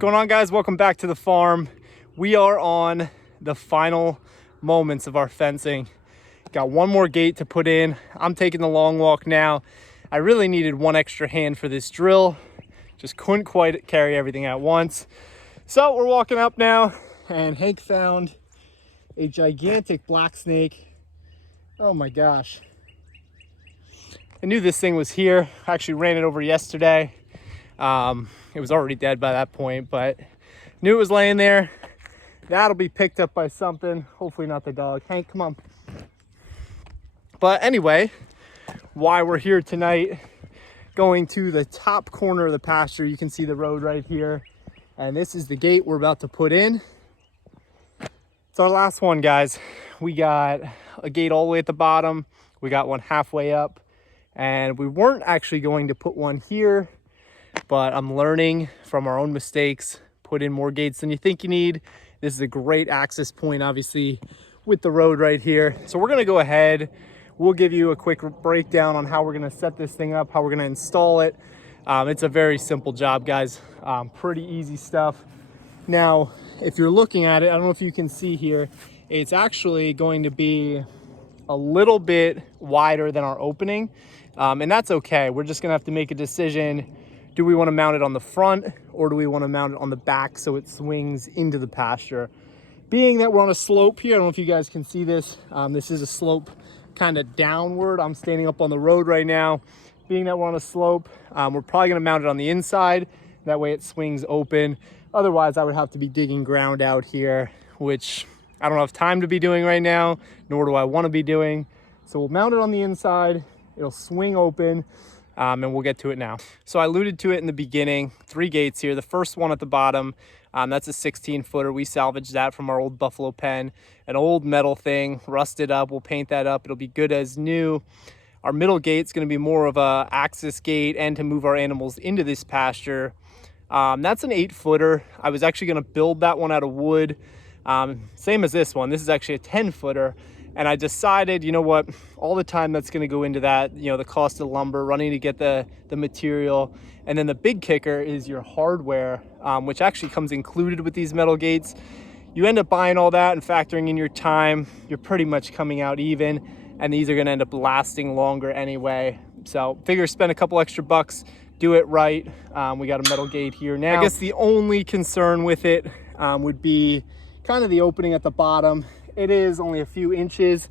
going on, guys? Welcome back to the farm. We are on the final moments of our fencing. Got one more gate to put in. I'm taking the long walk now. I really needed one extra hand for this drill. Just couldn't quite carry everything at once. So we're walking up now, and Hank found a gigantic black snake. Oh my gosh. I knew this thing was here. I actually ran it over yesterday. It was already dead by that point, but knew it was laying there. That'll be picked up by something. Hopefully not the dog. Hank, come on. But anyway, why we're here tonight, going to the top corner of the pasture. You can see the road right here. And this is the gate we're about to put in. It's our last one, guys. We got a gate all the way at the bottom. We got one halfway up. And we weren't actually going to put one here, but I'm learning from our own mistakes. Put in more gates than you think you need. This is a great access point, obviously, with the road right here. So we're gonna go ahead. We'll give you a quick breakdown on how we're gonna set this thing up, how we're gonna install it. It's a very simple job, guys. Pretty easy stuff. Now, if you're looking at it, I don't know if you can see here, it's actually going to be a little bit wider than our opening. And that's okay. We're just gonna have to make a decision. Do we want to mount it on the front, or do we want to mount it on the back so it swings into the pasture? Being that we're on a slope here, I don't know if you guys can see this. This is a slope kind of downward. I'm standing up on the road right now. Being that we're on a slope, we're probably going to mount it on the inside. That way it swings open. Otherwise, I would have to be digging ground out here, which I don't have time to be doing right now, nor do I want to be doing. So we'll mount it on the inside. It'll swing open. And we'll get to it now. So I alluded to it in the beginning, 3 gates here. The first one at the bottom, that's a 16-footer. We salvaged that from our old buffalo pen, an old metal thing, rusted up. We'll paint that up. It'll be good as new. Our middle gate's gonna be more of a access gate and to move our animals into this pasture. That's an 8-footer. I was actually gonna build that one out of wood. Same as this one. This is actually a 10-footer. And I decided, you know what, all the time that's going to go into that, you know, the cost of lumber, running to get the material. And then the big kicker is your hardware, which actually comes included with these metal gates. You end up buying all that and factoring in your time, you're pretty much coming out even. And these are going to end up lasting longer anyway. So figure spend a couple extra bucks, do it right. We got a metal gate here now. I guess the only concern with it would be kind of the opening at the bottom. It is only a few inches.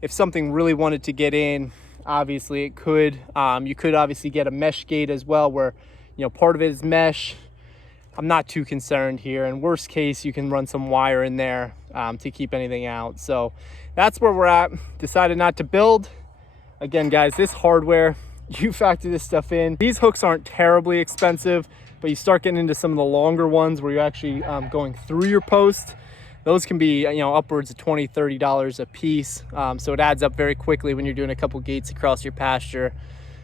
If something really wanted to get in, obviously it could. You could obviously get a mesh gate as well, where, you know, part of it is mesh. I'm not too concerned here. In worst case, you can run some wire in there to keep anything out. So that's where we're at. Decided not to build. Again, guys, this hardware, you factor this stuff in. These hooks aren't terribly expensive, but you start getting into some of the longer ones where you're actually going through your post. Those can be, you know, upwards of $20, $30 a piece. So it adds up very quickly when you're doing a couple gates across your pasture.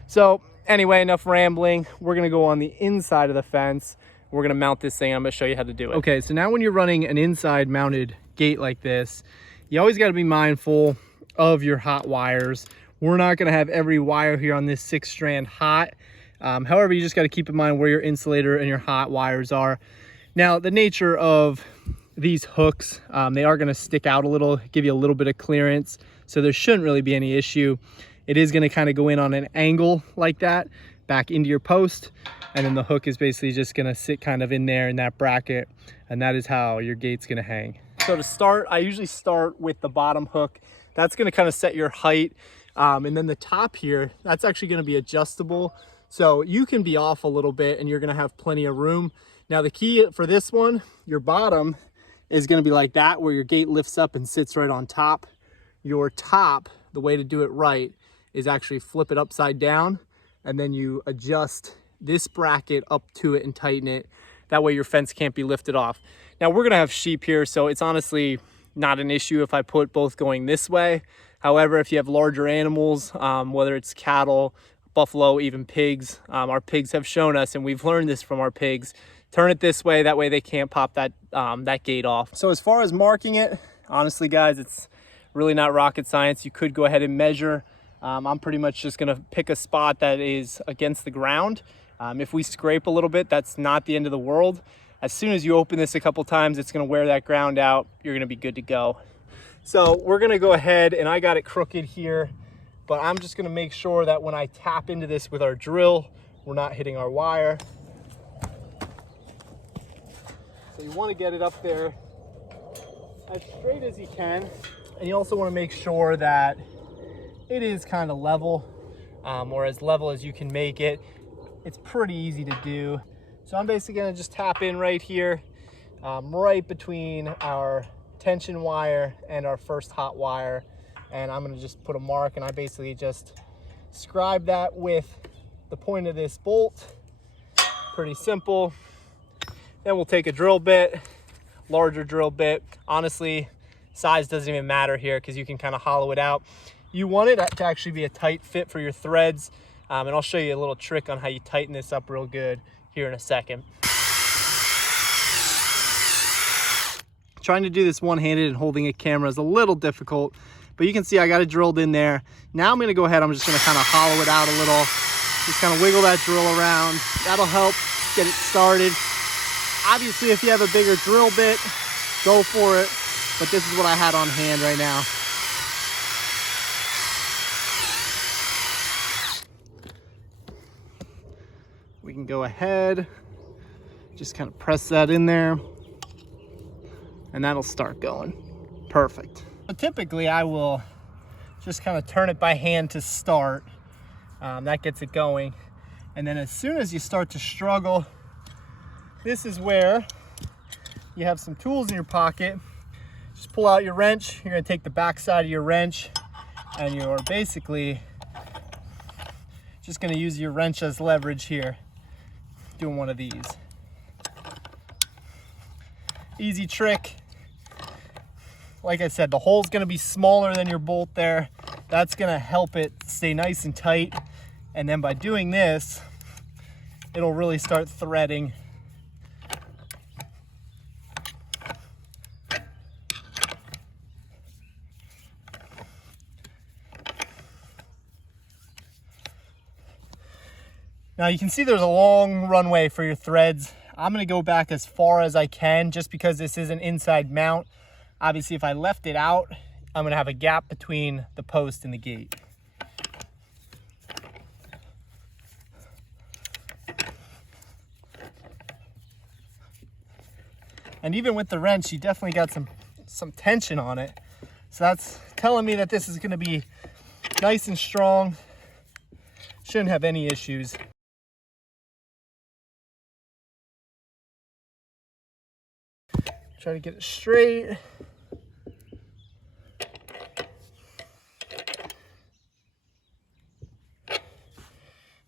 So anyway, enough rambling. We're gonna go on the inside of the fence. We're gonna mount this thing. I'm gonna show you how to do it. Okay, so now when you're running an inside mounted gate like this, you always gotta be mindful of your hot wires. We're not gonna have every wire here on this 6-strand hot. However, you just gotta keep in mind where your insulator and your hot wires are. Now, the nature of these hooks, they are going to stick out a little, give you a little bit of clearance, so there shouldn't really be any issue. It is going to kind of go in on an angle like that back into your post, and then the hook is basically just going to sit kind of in there in that bracket, and that is how your gate's going to hang. So to start, I usually start with the bottom hook. That's going to kind of set your height, and then the top here, that's actually going to be adjustable, so you can be off a little bit and you're going to have plenty of room. Now the key for this one, your bottom is going to be like that, where your gate lifts up and sits right on top. Your top, the way to do it right, is actually flip it upside down, and then you adjust this bracket up to it and tighten it. That way your fence can't be lifted off. Now we're going to have sheep here, so it's honestly not an issue if I put both going this way. However, if you have larger animals, whether it's cattle, buffalo, even pigs, our pigs have shown us, and we've learned this from our pigs, turn it this way, that way they can't pop that that gate off. So as far as marking it, honestly guys, it's really not rocket science. You could go ahead and measure. I'm pretty much just gonna pick a spot that is against the ground. If we scrape a little bit, that's not the end of the world. As soon as you open this a couple times, it's gonna wear that ground out. You're gonna be good to go. So we're gonna go ahead, and I got it crooked here, but I'm just gonna make sure that when I tap into this with our drill, we're not hitting our wire. So you wanna get it up there as straight as you can. And you also wanna make sure that it is kind of level, or as level as you can make it. It's pretty easy to do. So I'm basically gonna just tap in right here, right between our tension wire and our first hot wire. And I'm gonna just put a mark, and I basically just scribe that with the point of this bolt. Pretty simple. Then we'll take a drill bit, larger drill bit. Honestly, size doesn't even matter here because you can kind of hollow it out. You want it to actually be a tight fit for your threads. And I'll show you a little trick on how you tighten this up real good here in a second. Trying to do this one-handed and holding a camera is a little difficult, but you can see I got it drilled in there. Now I'm gonna go ahead, I'm just gonna kind of hollow it out a little. Just kind of wiggle that drill around. That'll help get it started. Obviously, if you have a bigger drill bit, go for it, but this is what I had on hand right now. We can go ahead, just kind of press that in there, and that'll start going. Perfect. But typically I will just kind of turn it by hand to start. That gets it going. And then as soon as you start to struggle, this is where you have some tools in your pocket. Just pull out your wrench. You're gonna take the back side of your wrench, and you're basically just gonna use your wrench as leverage here. Doing one of these. Easy trick. Like I said, the hole's gonna be smaller than your bolt there. That's gonna help it stay nice and tight. And then by doing this, it'll really start threading. Now you can see there's a long runway for your threads. I'm gonna go back as far as I can just because this is an inside mount. Obviously, if I left it out, I'm gonna have a gap between the post and the gate. And even with the wrench, you definitely got some tension on it. So that's telling me that this is gonna be nice and strong. Shouldn't have any issues. Try to get it straight.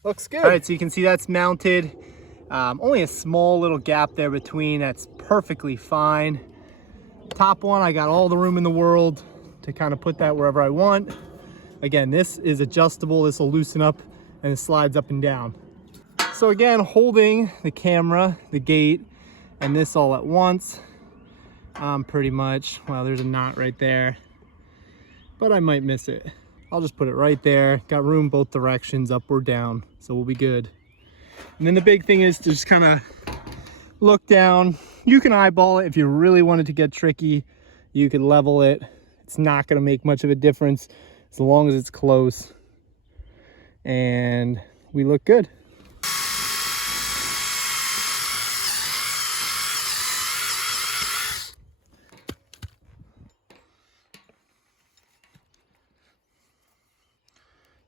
Looks good. All right, so you can see that's mounted. Only a small little gap there between. That's perfectly fine. Top one, I got all the room in the world to kind of put that wherever I want. Again, this is adjustable. This will loosen up and it slides up and down. So again, holding the camera, the gate, and this all at once, pretty much, well, there's a knot right there, but I might miss it. I'll just put it right there. Got room both directions, up or down, so we'll be good. And then the big thing is to just kind of look down. You can eyeball it if you really wanted to get tricky. You could level it. It's not going to make much of a difference as long as it's close. And we look good.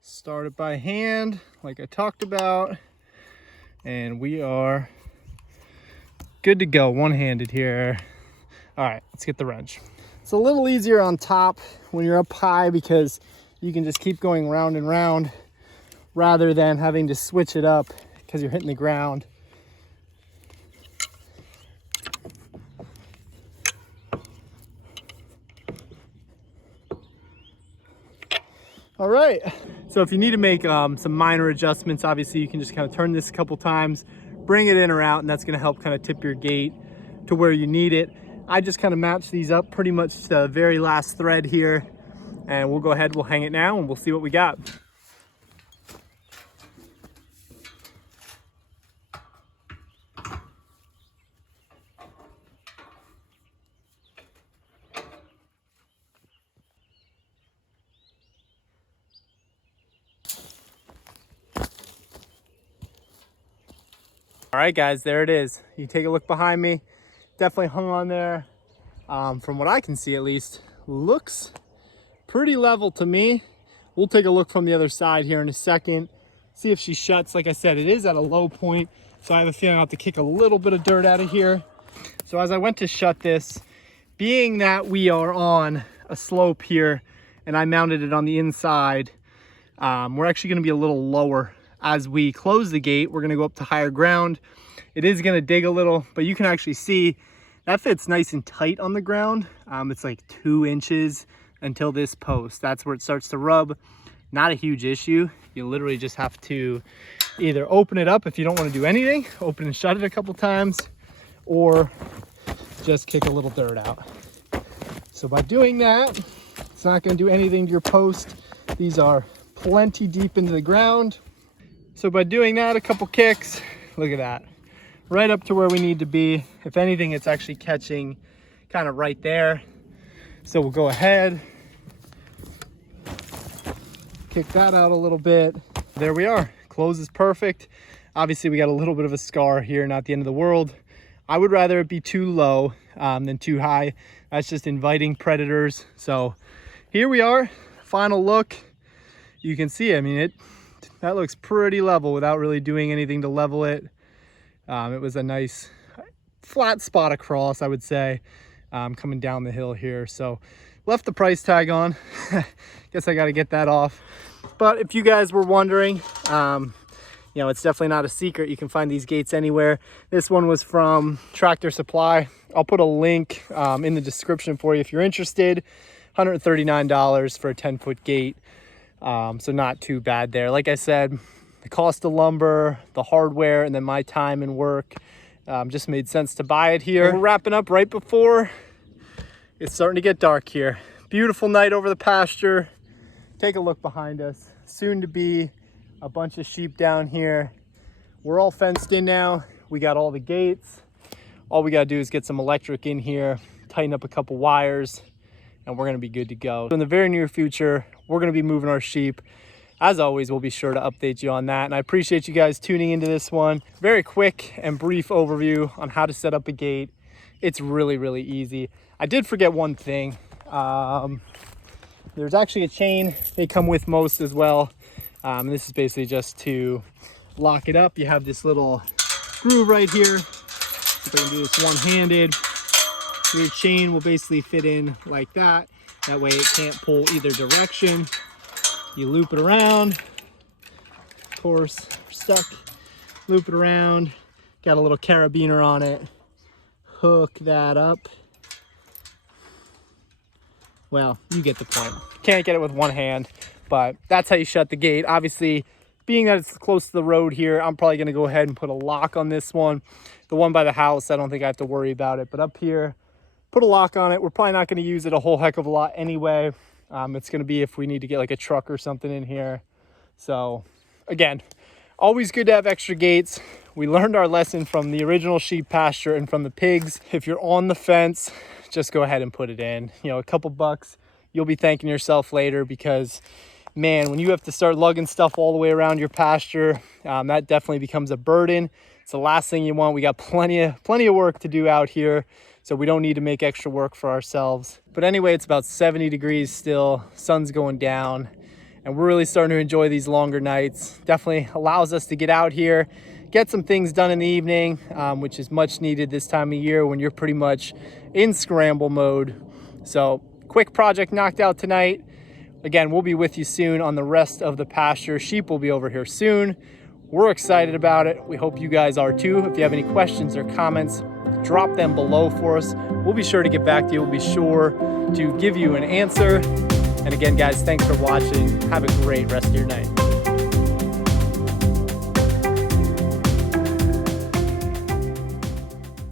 Start it by hand, like I talked about, and we are good to go, one-handed here. All right, let's get the wrench. It's a little easier on top when you're up high because you can just keep going round and round rather than having to switch it up because you're hitting the ground. All right, so if you need to make some minor adjustments, obviously you can just kind of turn this a couple times, bring it in or out, and that's going to help kind of tip your gate to where you need it. I just kind of match these up pretty much to the very last thread here, and we'll go ahead, we'll hang it now, and we'll see what we got. All right, guys, there it is. You take a look behind me. Definitely hung on there. From what I can see, at least, looks pretty level to me. We'll take a look from the other side here in a second. See if she shuts. Like I said, it is at a low point, so I have a feeling I'll have to kick a little bit of dirt out of here. So as I went to shut this, being that we are on a slope here and I mounted it on the inside, we're actually going to be a little lower. As we close the gate, we're going to go up to higher ground. It is going to dig a little, but you can actually see that fits nice and tight on the ground. It's like 2 inches until this post. That's where it starts to rub. Not a huge issue. You literally just have to either open it up if you don't want to do anything, open and shut it a couple times, or just kick a little dirt out. So by doing that, it's not going to do anything to your post. These are plenty deep into the ground. So by doing that, a couple kicks, look at that, right up to where we need to be. If anything, it's actually catching kind of right there. So we'll go ahead, kick that out a little bit. There we are. Close is perfect. Obviously, we got a little bit of a scar here, not the end of the world. I would rather it be too low than too high. That's just inviting predators. So here we are, final look. You can see, I mean, that looks pretty level without really doing anything to level it. It was a nice flat spot across, I would say, coming down the hill here. So left the price tag on. Guess I got to get that off. But if you guys were wondering, you know, it's definitely not a secret. You can find these gates anywhere. This one was from Tractor Supply. I'll put a link in the description for you if you're interested. $139 for a 10-foot gate. So not too bad there. Like I said, the cost of lumber, the hardware, and then my time and work just made sense to buy it here. We're wrapping up right before it's starting to get dark here. Beautiful night over the pasture. Take a look behind us. Soon to be a bunch of sheep down here. We're all fenced in now. We got all the gates. All we gotta do is get some electric in here, tighten up a couple wires, and we're gonna be good to go. So in the very near future, we're gonna be moving our sheep. As always, we'll be sure to update you on that. And I appreciate you guys tuning into this one. Very quick and brief overview on how to set up a gate. It's really, really easy. I did forget one thing. There's actually a chain they come with most as well. This is basically just to lock it up. You have this little groove right here. If I can do this one-handed, your chain will basically fit in like that. That way it can't pull either direction. You loop it around. Of course, stuck. Loop it around. Got a little carabiner on it. Hook that up. Well, you get the point. Can't get it with one hand, but that's how you shut the gate. Obviously, being that it's close to the road here, I'm probably gonna go ahead and put a lock on this one. The one by the house, I don't think I have to worry about it, but up here, put a lock on it. We're probably not gonna use it a whole heck of a lot anyway. It's gonna be if we need to get like a truck or something in here. So again, always good to have extra gates. We learned our lesson from the original sheep pasture and from the pigs. If you're on the fence, just go ahead and put it in. You know, a couple bucks, you'll be thanking yourself later, because man, when you have to start lugging stuff all the way around your pasture, that definitely becomes a burden. It's the last thing you want. We got plenty of work to do out here, so we don't need to make extra work for ourselves. But anyway, it's about 70 degrees still, sun's going down, and we're really starting to enjoy these longer nights. Definitely allows us to get out here, get some things done in the evening, which is much needed this time of year when you're pretty much in scramble mode. So quick project knocked out tonight. Again, we'll be with you soon on the rest of the pasture. Sheep will be over here soon. We're excited about it. We hope you guys are too. If you have any questions or comments, drop them below for us. We'll be sure to get back to you. We'll be sure to give you an answer. And again, guys, thanks for watching. Have a great rest of your night.